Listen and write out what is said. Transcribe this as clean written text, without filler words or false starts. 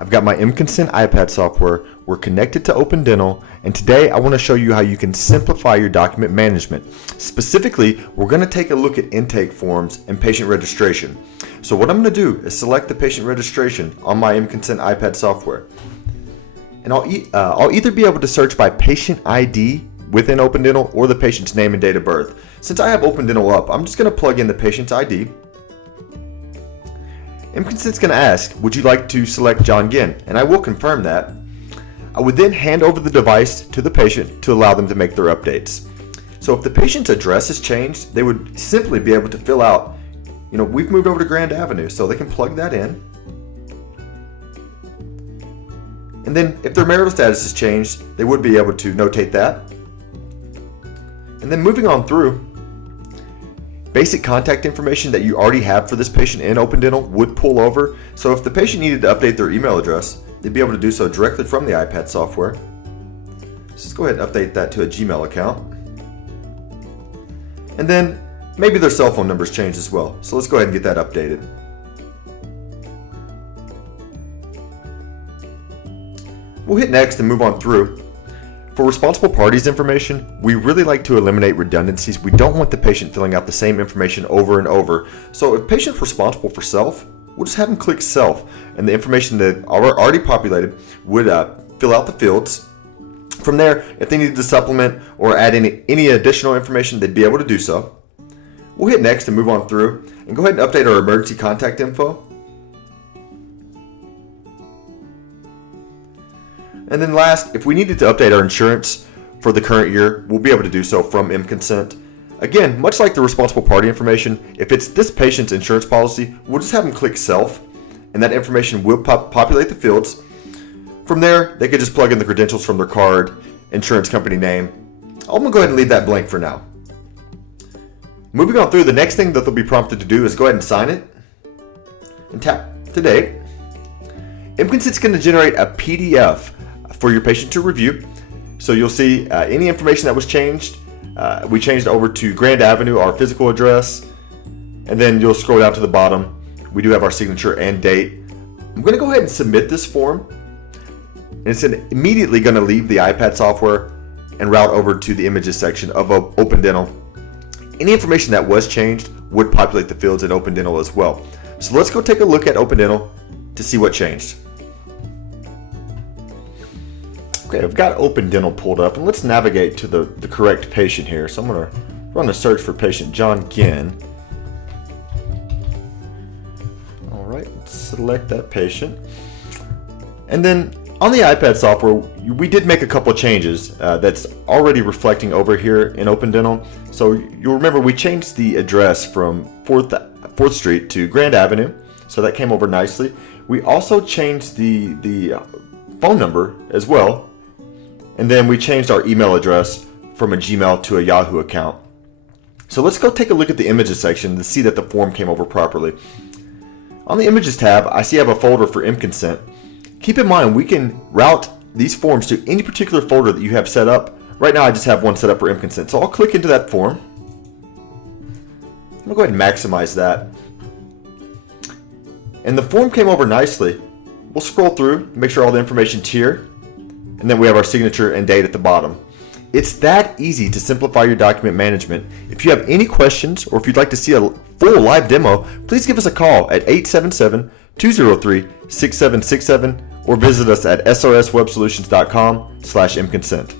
I've got my mConsent iPad software. We're connected to Open Dental, and today I want to show you how you can simplify your document management. Specifically, we're going to take a look at intake forms and patient registration. So what I'm going to do is select the patient registration on my mConsent iPad software. And I'll either be able to search by patient ID within Open Dental or the patient's name and date of birth. Since I have Open Dental up, I'm just going to plug in the patient's ID. mConsent's going to ask, would you like to select John Ginn? And I will confirm that. I would then hand over the device to the patient to allow them to make their updates. So if the patient's address has changed, they would simply be able to fill out, we've moved over to Grand Avenue, so they can plug that in. And then if their marital status has changed, they would be able to notate that. And then moving on through, basic contact information that you already have for this patient in Open Dental would pull over. So if the patient needed to update their email address, they'd be able to do so directly from the iPad software. So let's go ahead and update that to a Gmail account. And then maybe their cell phone number's changed as well. So let's go ahead and get that updated. We'll hit next and move on through. For responsible parties information, we really like to eliminate redundancies. We don't want the patient filling out the same information over and over. So if patient's responsible for self, we'll just have them click self, and the information that are already populated would fill out the fields. From there, if they needed to supplement or add any additional information, they'd be able to do so. We'll hit next and move on through and go ahead and update our emergency contact info. And then last, if we needed to update our insurance for the current year, we'll be able to do so from mConsent. Again, much like the responsible party information, if it's this patient's insurance policy, we'll just have them click self, and that information will populate the fields. From there, they could just plug in the credentials from their card, insurance company name. I'm going to go ahead and leave that blank for now. Moving on through, the next thing that they'll be prompted to do is go ahead and sign it and tap to date. mConsent's going to generate a PDF for your patient to review. So you'll see any information that was changed. We changed over to Grand Avenue, our physical address, and then you'll scroll down to the bottom. We do have our signature and date. I'm going to go ahead and submit this form, and it's immediately going to leave the iPad software and route over to the images section of Open Dental. Any information that was changed would populate the fields in Open Dental as well. So let's go take a look at Open Dental to see what changed. Okay, I've got Open Dental pulled up, and let's navigate to the correct patient here. So I'm going to run a search for patient John Ginn. All right, let's select that patient. And then on the iPad software, we did make a couple changes that's already reflecting over here in Open Dental. So you'll remember we changed the address from 4th Street to Grand Avenue, so that came over nicely. We also changed the phone number as well. And then we changed our email address from a Gmail to a Yahoo account. So let's go take a look at the images section to see that the form came over properly. On the images tab, I see I have a folder for mConsent. Keep in mind, we can route these forms to any particular folder that you have set up. Right now I just have one set up for mConsent. So I'll click into that form. I'll go ahead and maximize that. And the form came over nicely. We'll scroll through, make sure all the information's here. And then we have our signature and date at the bottom. It's that easy to simplify your document management. If you have any questions or if you'd like to see a full live demo, please give us a call at 877-203-6767 or visit us at srswebsolutions.com/mConsent.